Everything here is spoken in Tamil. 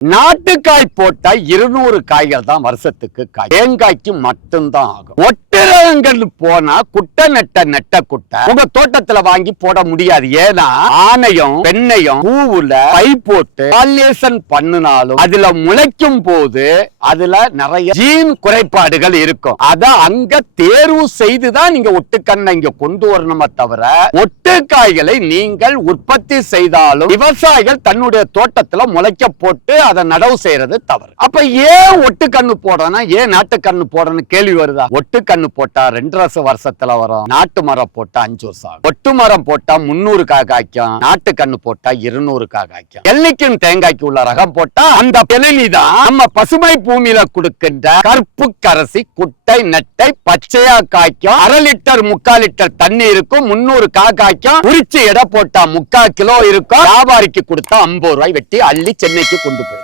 நாட்டுக்காய் போட்டா 200 காய்கள் தான் வருஷத்துக்கு காய். தேங்காய்க்கு மட்டும்தான் ஆகும். ஒட்டுரகங்கள் போனா குட்டை நெட்ட குட்டை உங்க தோட்டத்துல வாங்கி போட முடியாது. ஏன்னா ஆணையம் பெண்ணையும் பூவுல பை போட்டு பாலினேஷன் பண்ணினாலும் அதுல முளைக்கும் போது அதுல நிறைய ஜீன் குறைபாடுகள் இருக்கும். அத அங்க தேர்வு செய்துதான் நீங்க ஒட்டுக்கண்ணை இங்க கொண்டு வரணுமே தவிர ஒட்டுக்காய்களை நீங்கள் உற்பத்தி செய்தாலும் விவசாயிகள் தன்னுடைய தோட்டத்துல முளைக்க போட்டு அதை நடவு செய்யறது தவறு. அப்ப ஏன் ஒட்டுக்கண்ணு போடணும், ஏன் நாட்டுக்கண்ணு போடணும் கேள்வி வருதா? ஒட்டுக்கண்ணு போட்டா 2.5 வருஷத்துல வரும். நாட்டு மரம் போட்டா 5 வருஷம் ஆகும். ஒட்டு மரம் போட்டா 300 காய் காய்க்கும். நாட்டு கண்ணு போட்டா 200 காய் காய்க்கும். எல்லைக்கும் தேங்காய்க்கு உள்ள ரகம் போட்டா அந்த பிளனிதான் நம்ம பசுமை பூமியில கொடுக்கின்ற கற்பு கரசி குட்டை நெட்டை பச்சையா காய்க்கும். 1/2 லிட்டர் 3/4 லிட்டர் தண்ணி இருக்கும். 300 காய் காய்க்கும். உரிச்சு எடை போட்டா 3/4 கிலோ இருக்கும். வியாபாரிக்கு கொடுத்தா 50 ரூபாய் வெட்டி அள்ளி சென்னைக்கு கொண்டு போயிடும்.